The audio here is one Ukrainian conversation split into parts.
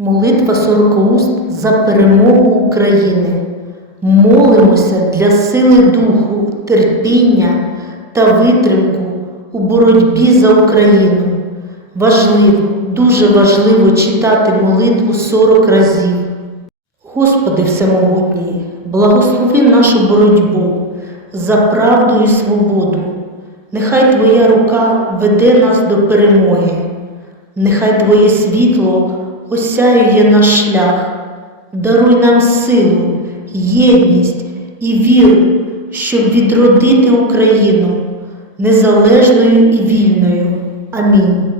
Молитва сорокауст за перемогу України. Молимося для сили духу, терпіння та витримку у боротьбі за Україну. Важливо, дуже важливо читати молитву 40 разів. Господи Всемогутній, благослови нашу боротьбу за правду і свободу. Нехай Твоя рука веде нас до перемоги, нехай Твоє світло осяює наш шлях, даруй нам силу, єдність і віру, щоб відродити Україну незалежною і вільною. Амінь.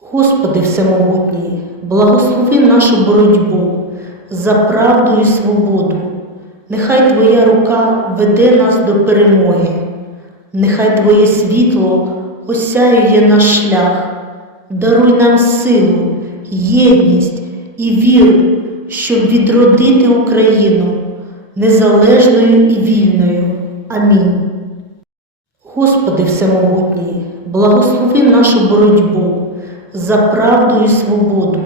Господи Всемогутній, благослови нашу боротьбу за правду і свободу. Нехай Твоя рука веде нас до перемоги, нехай Твоє світло осяює наш шлях, даруй нам силу, єдність і віру, щоб відродити Україну незалежною і вільною. Амінь. Господи Всемогутній, благослови нашу боротьбу за правду і свободу.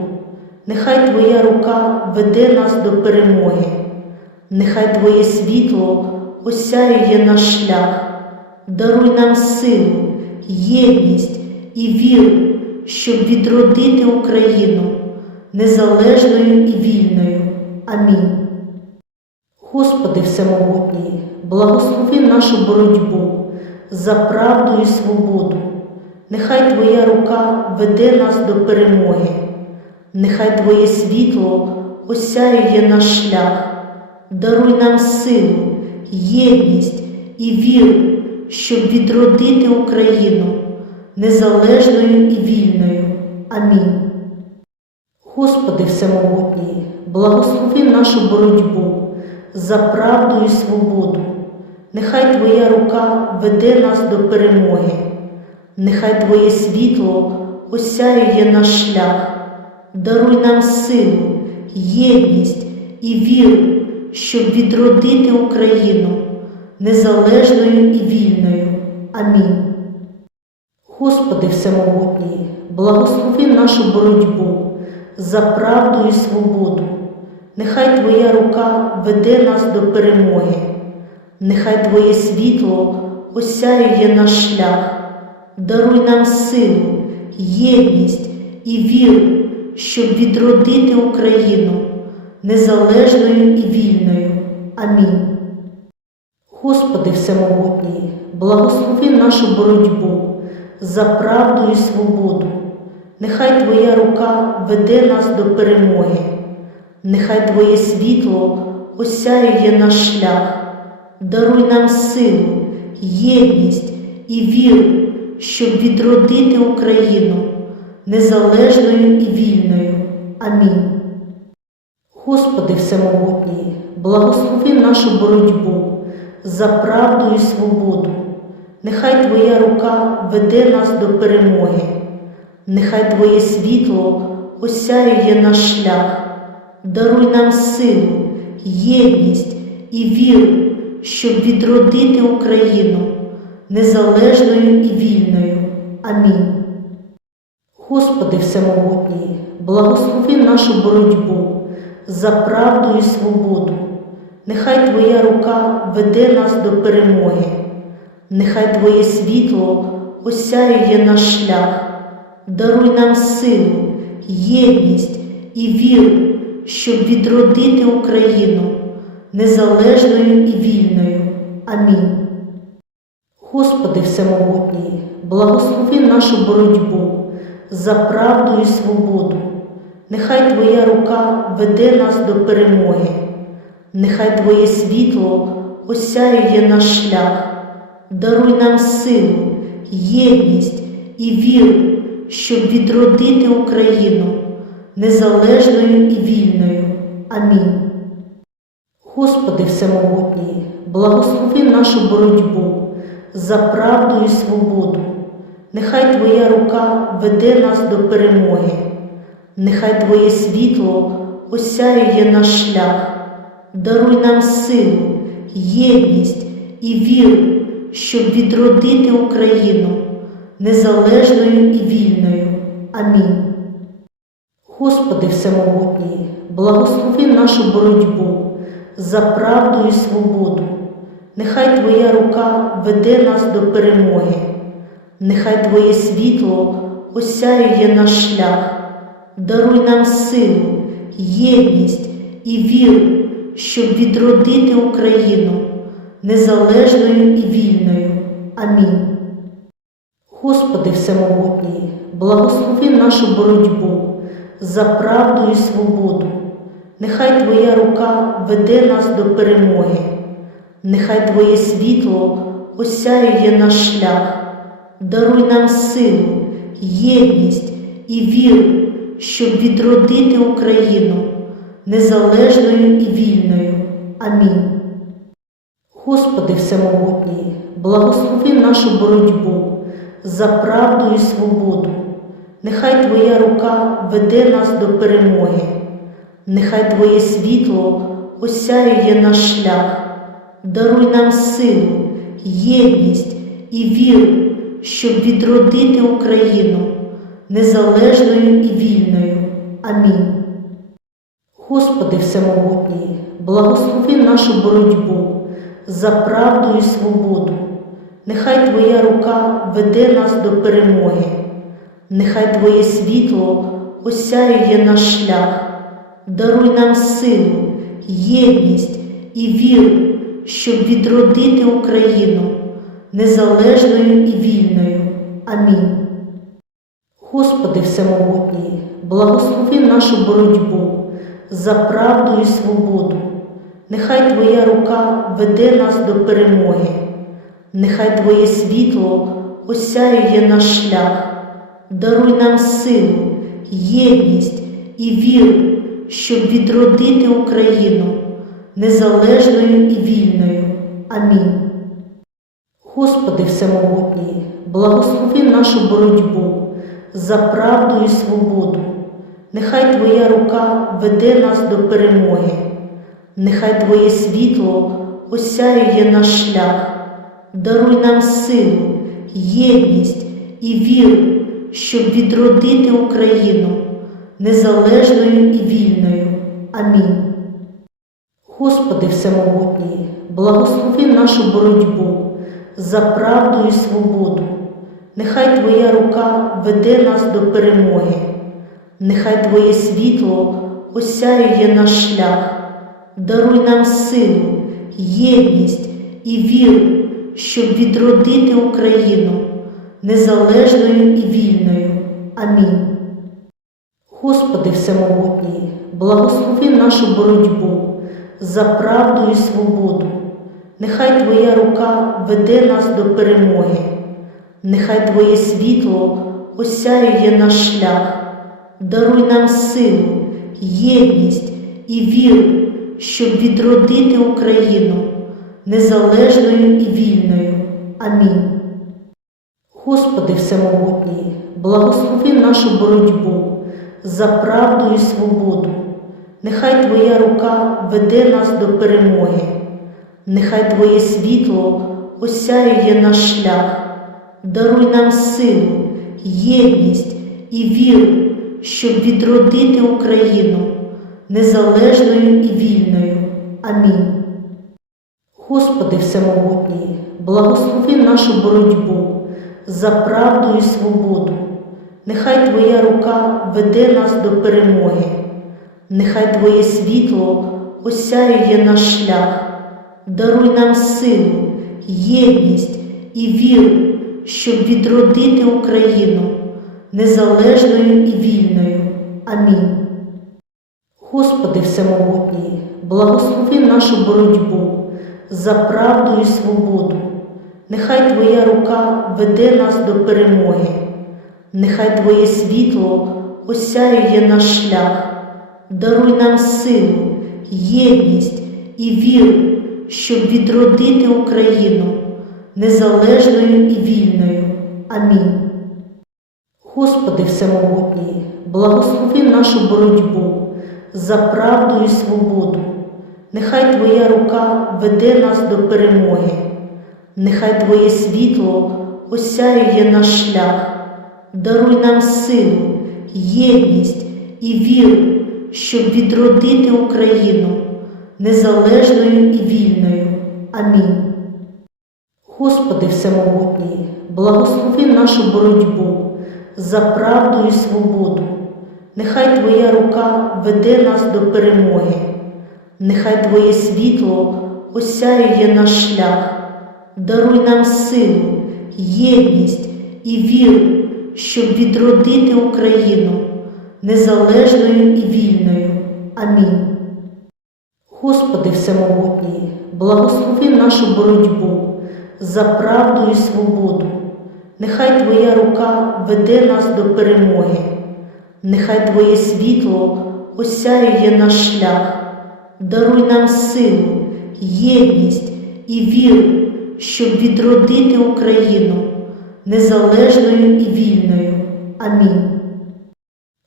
Нехай Твоя рука веде нас до перемоги, нехай Твоє світло осяює наш шлях, даруй нам силу, єдність і віру, щоб відродити Україну незалежною і вільною. Амінь. Господи Всемогутній, благослови нашу боротьбу за правду і свободу. Нехай Твоя рука веде нас до перемоги, нехай Твоє світло осяює наш шлях, даруй нам силу, єдність і віру, щоб відродити Україну незалежною і вільною. Амінь. Господи Всемогутній, благослови нашу боротьбу за правду і свободу. Нехай Твоя рука веде нас до перемоги, нехай Твоє світло осяює наш шлях, даруй нам силу, єдність і віру, щоб відродити Україну незалежною і вільною. Амінь. Господи Всемогутній, благослови нашу боротьбу за правду і свободу. Нехай Твоя рука веде нас до перемоги, нехай Твоє світло осяює наш шлях, даруй нам силу, єдність і віру, щоб відродити Україну незалежною і вільною. Амінь. Господи Всемогутній, благослови нашу боротьбу за правду і свободу. Нехай Твоя рука веде нас до перемоги, нехай Твоє світло осяює наш шлях, даруй нам силу, єдність і віру, щоб відродити Україну незалежною і вільною. Амінь. Господи Всемогутній, благослови нашу боротьбу за правду і свободу. Нехай Твоя рука веде нас до перемоги, нехай Твоє світло осяює наш шлях, даруй нам силу, єдність і віру, щоб відродити Україну незалежною і вільною. Амінь. Господи Всемогутній, благослови нашу боротьбу за правду і свободу. Нехай Твоя рука веде нас до перемоги, нехай Твоє світло осяює наш шлях, даруй нам силу, єдність і віру, щоб відродити Україну незалежною і вільною. Амінь. Господи Всемогутній, благослови нашу боротьбу за правду і свободу. Нехай Твоя рука веде нас до перемоги, нехай Твоє світло осяює наш шлях, даруй нам силу, єдність і віру, щоб відродити Україну незалежною і вільною. Амінь. Господи Всемогутній, благослови нашу боротьбу за правду і свободу. Нехай Твоя рука веде нас до перемоги, нехай Твоє світло осяює наш шлях, даруй нам силу, єдність і віру, щоб відродити Україну незалежною і вільною. Амінь. Господи Всемогутній, благослови нашу боротьбу за правду і свободу. Нехай Твоя рука веде нас до перемоги, нехай Твоє світло осяює наш шлях, даруй нам силу, єдність і віру, щоб відродити Україну незалежною і вільною. Амінь. Господи Всемогутній, благослови нашу боротьбу за правду і свободу. Нехай Твоя рука веде нас до перемоги, нехай Твоє світло осяює наш шлях, даруй нам силу, єдність і віру, щоб відродити Україну незалежною і вільною. Амінь. Господи Всемогутній, благослови нашу боротьбу за правду і свободу. Нехай Твоя рука веде нас до перемоги, нехай Твоє світло осяює наш шлях, даруй нам силу, єдність і віру, щоб відродити Україну незалежною і вільною. Амінь. Господи Всемогутній, благослови нашу боротьбу за правду і свободу. Нехай Твоя рука веде нас до перемоги, нехай Твоє світло осяює наш шлях, даруй нам силу, єдність і віру, щоб відродити Україну незалежною і вільною. Амінь. Господи Всемогутній, благослови нашу боротьбу за правду і свободу. Нехай Твоя рука веде нас до перемоги, нехай Твоє світло осяює наш шлях, даруй нам силу, єдність і віру, щоб відродити Україну незалежною і вільною. Амінь. Господи Всемогутній, благослови нашу боротьбу за правду і свободу. Нехай Твоя рука веде нас до перемоги, нехай Твоє світло осяює наш шлях, даруй нам силу, єдність і віру, щоб відродити Україну незалежною і вільною. Амінь. Господи Всемогутній, благослови нашу боротьбу за правду і свободу. Нехай Твоя рука веде нас до перемоги, нехай Твоє світло осяює наш шлях, даруй нам силу, єдність і віру, щоб відродити Україну незалежною і вільною. Амінь. Господи Всемогутній, благослови нашу боротьбу за правду і свободу. Нехай Твоя рука веде нас до перемоги, нехай Твоє світло осяює наш шлях, даруй нам силу, єдність і віру, щоб відродити Україну незалежною і вільною. Амінь. Господи Всемогутній, благослови нашу боротьбу за правду і свободу. Нехай Твоя рука веде нас до перемоги, нехай Твоє світло осяює наш шлях, даруй нам силу, єдність і віру, щоб відродити Україну незалежною і вільною. Амінь. Господи Всемогутній, благослови нашу боротьбу за правду і свободу. Нехай Твоя рука веде нас до перемоги, нехай Твоє світло осяює наш шлях, даруй нам силу, єдність і віру, щоб відродити Україну незалежною і вільною. Амінь. Господи Всемогутній, благослови нашу боротьбу за правду і свободу. Нехай Твоя рука веде нас до перемоги, нехай Твоє світло осяює наш шлях, даруй нам силу, єдність і віру, щоб відродити Україну незалежною і вільною. Амінь. Господи Всемогутній, благослови нашу боротьбу за правду і свободу. Нехай Твоя рука веде нас до перемоги, нехай Твоє світло осяює наш шлях, даруй нам силу, єдність і віру, щоб відродити Україну незалежною і вільною. Амінь. Господи Всемогутній, благослови нашу боротьбу за правду і свободу. Нехай Твоя рука веде нас до перемоги, нехай Твоє світло осяює наш шлях, даруй нам силу, єдність і віру, щоб відродити Україну незалежною і вільною. Амінь. Господи Всемогутній, благослови нашу боротьбу за правду і свободу. Нехай Твоя рука веде нас до перемоги, нехай Твоє світло осяює наш шлях, даруй нам силу, єдність і віру, щоб відродити Україну незалежною і вільною. Амінь.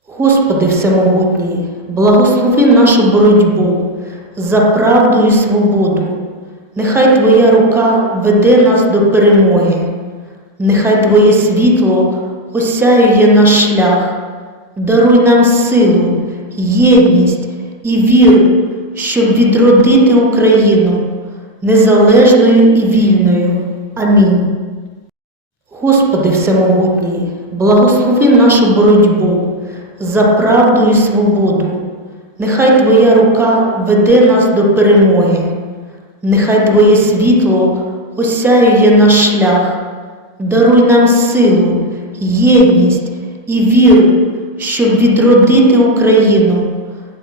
Господи Всемогутній, благослови нашу боротьбу за правду і свободу. Нехай Твоя рука веде нас до перемоги, нехай Твоє світло осяює наш шлях, даруй нам силу, єдність і віру, щоб відродити Україну незалежною і вільною. Амінь. Господи Всемогутній, благослови нашу боротьбу за правду і свободу. Нехай Твоя рука веде нас до перемоги, нехай Твоє світло осяює наш шлях, даруй нам силу, єдність і віру, щоб відродити Україну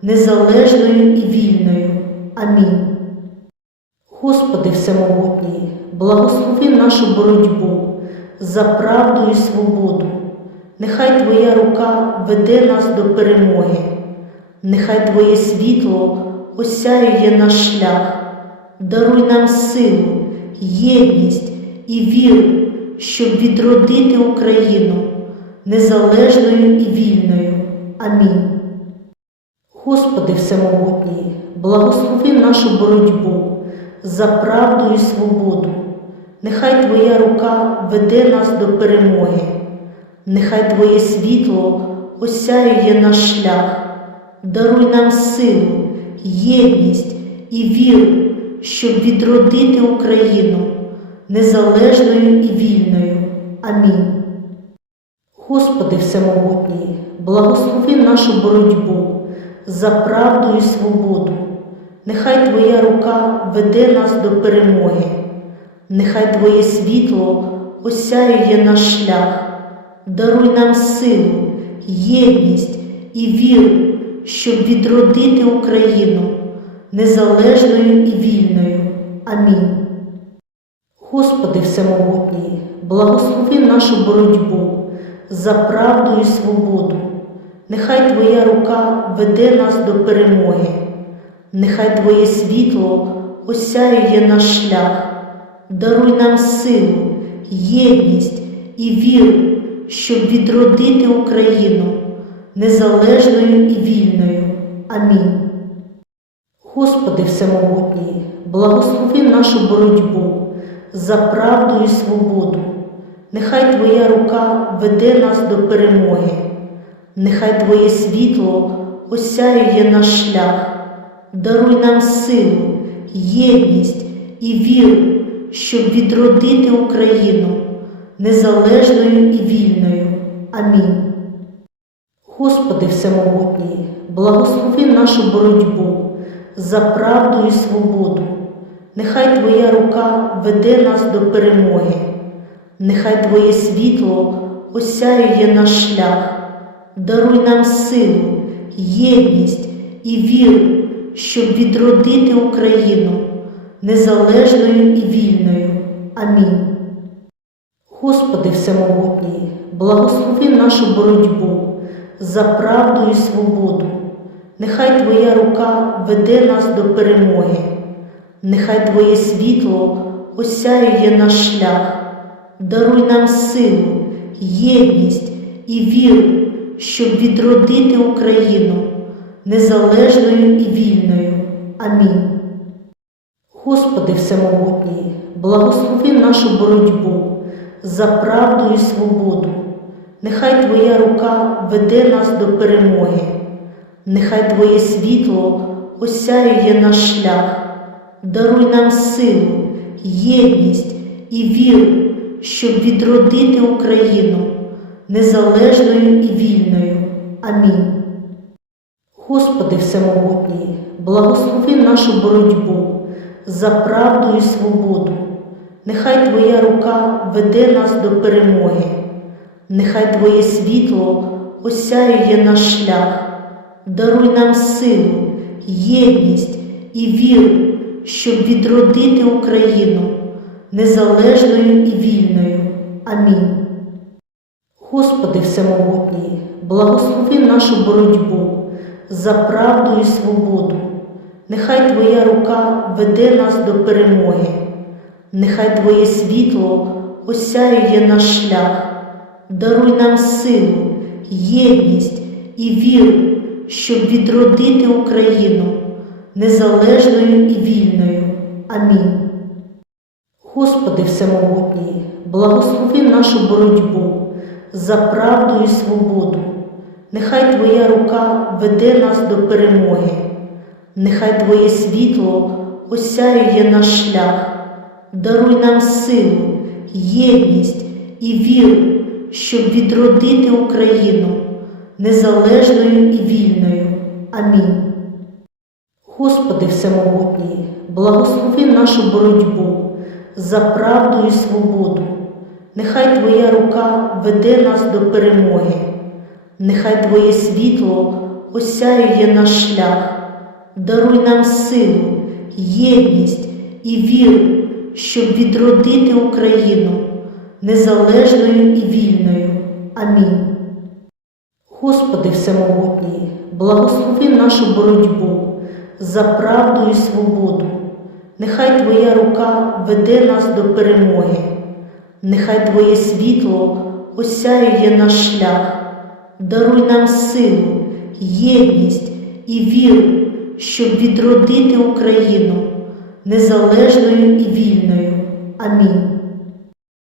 незалежною і вільною. Амінь. Господи Всемогутній, благослови нашу боротьбу за правду і свободу. Нехай Твоя рука веде нас до перемоги, нехай Твоє світло осяює наш шлях, даруй нам силу, єдність і віру, щоб відродити Україну незалежною і вільною. Амінь. Господи Всемогутній, благослови нашу боротьбу за правду і свободу. Нехай Твоя рука веде нас до перемоги, нехай Твоє світло осяює наш шлях, даруй нам силу, єдність і віру, щоб відродити Україну незалежною і вільною. Амінь. Господи Всемогутній, благослови нашу боротьбу за правду і свободу. Нехай Твоя рука веде нас до перемоги, нехай Твоє світло осяює наш шлях, даруй нам силу, єдність і віру, щоб відродити Україну незалежною і вільною. Амінь. Господи Всемогутній, благослови нашу боротьбу за правду і свободу. Нехай Твоя рука веде нас до перемоги, нехай Твоє світло осяює наш шлях, даруй нам силу, єдність і віру, щоб відродити Україну незалежною і вільною. Амінь. Господи Всемогутній, благослови нашу боротьбу за правду і свободу. Нехай Твоя рука веде нас до перемоги, нехай Твоє світло осяює наш шлях, даруй нам силу, єдність і віру, щоб відродити Україну незалежною і вільною. Амінь. Господи Всемогутній, благослови нашу боротьбу за правду і свободу. Нехай Твоя рука веде нас до перемоги, нехай Твоє світло осяює наш шлях, даруй нам силу, єдність і віру, щоб відродити Україну незалежною і вільною. Амінь. Господи Всемогутній, благослови нашу боротьбу за правду і свободу. Нехай Твоя рука веде нас до перемоги, нехай Твоє світло осяює наш шлях, даруй нам силу, єдність і віру, щоб відродити Україну незалежною і вільною. Амінь. Господи Всемогутній, благослови нашу боротьбу за правду і свободу. Нехай Твоя рука веде нас до перемоги, Нехай Твоє світло осяює наш шлях, даруй нам силу, єдність і віру, щоб відродити Україну незалежною і вільною. Амінь. Господи Всемогутній, благослови нашу боротьбу за правду і свободу. Нехай Твоя рука веде нас до перемоги, нехай Твоє світло осяює наш шлях, даруй нам силу, єдність і віру, щоб відродити Україну незалежною і вільною. Амінь. Господи Всемогутній, благослови нашу боротьбу за правду і свободу. Нехай Твоя рука веде нас до перемоги, нехай Твоє світло осяює наш шлях, даруй нам силу, єдність і віру, щоб відродити Україну незалежною і вільною. Амінь. Господи Всемогутній, благослови нашу боротьбу за правду і свободу. Нехай Твоя рука веде нас до перемоги, нехай Твоє світло осяює наш шлях, даруй нам силу, єдність і віру, щоб відродити Україну незалежною і вільною. Амінь. Господи Всемогутній, благослови нашу боротьбу за правду і свободу. Нехай Твоя рука веде нас до перемоги, нехай Твоє світло осяює наш шлях, даруй нам силу, єдність і віру, щоб відродити Україну незалежною і вільною. Амінь. Господи Всемогутній, благослови нашу боротьбу за правду і свободу. Нехай Твоя рука веде нас до перемоги, нехай Твоє світло осяює наш шлях, даруй нам силу, єдність і віру, щоб відродити Україну незалежною і вільною. Амінь.